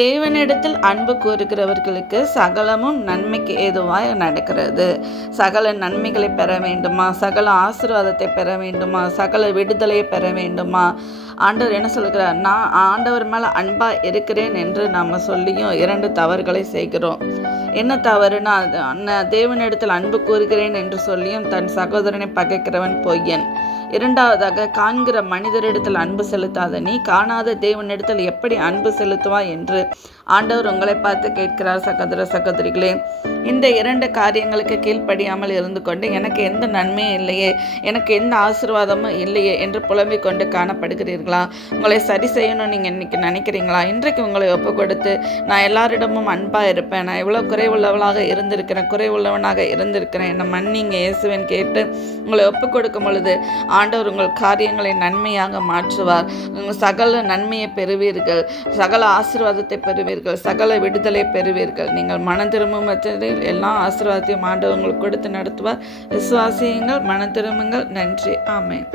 தேவனிடத்தில் அன்பு கூறுகிறவர்களுக்கு சகலமும் நன்மைக்கு ஏதுவாய் நடக்கிறது. சகல நன்மைகளை பெற வேண்டுமா? சகல ஆசீர்வாதத்தை பெற வேண்டுமா? சகல விடுதலையை பெற வேண்டுமா? ஆண்டவர் என்ன சொல்கிறார்? நான் ஆண்டவர் மேலே அன்பாக இருக்கிறேன் என்று நம்ம சொல்லியும் 2 தவறுகளை செய்கிறோம். என்ன தவறுனா, தேவனிடத்தில் அன்பு கூறுகிறேன் என்று சொல்லியும் தன் சகோதரனை பகைக்கிறவன் பொய்யன். 2வதாக, காண்கிற மனிதரிடத்தில் அன்பு செலுத்தாத நீ காணாத தேவனிடத்தில் எப்படி அன்பு செலுத்துவாய் என்று ஆண்டவர் உங்களை பார்த்து கேட்கிறார். சகோதர சகோதரிகளே, இந்த 2 காரியங்களுக்கு கீழ்ப்படியாமல் இருந்து கொண்டு எனக்கு எந்த நன்மையும் இல்லையே, எனக்கு எந்த ஆசீர்வாதமும் இல்லையே என்று புலம்பிக் கொண்டு காணப்படுகிறீர்களா? உங்களை சரி செய்யணும்னு நீங்கள் இன்றைக்கி நினைக்கிறீங்களா? இன்றைக்கு உங்களை ஒப்பு கொடுத்து நான் எல்லாரிடமும் அன்பாக இருப்பேன், நான் இவ்வளோ குறைவுள்ளவளாக இருந்திருக்கிறேன், குறைவுள்ளவனாக இருந்திருக்கிறேன், என்னை மன்னிங்க இயேசுவின் கேட்டு உங்களை ஒப்பு கொடுக்கும் பொழுது ஆண்டவர் உங்கள் காரியங்களை நன்மையாக மாற்றுவார். சகல நன்மையை பெறுவீர்கள், சகல ஆசீர்வாதத்தை பெறுவீர்கள், சகல விடுதலை பெறுவீர்கள். நீங்கள் மனம் திரும்பும் பட்சத்தில் எல்லா ஆசீர்வாதத்தையும் ஆண்டவர் உங்களுக்கு கொடுத்து நடத்துவார். விசுவாசியுங்கள், மனம் திரும்புங்கள். நன்றி. ஆமென்.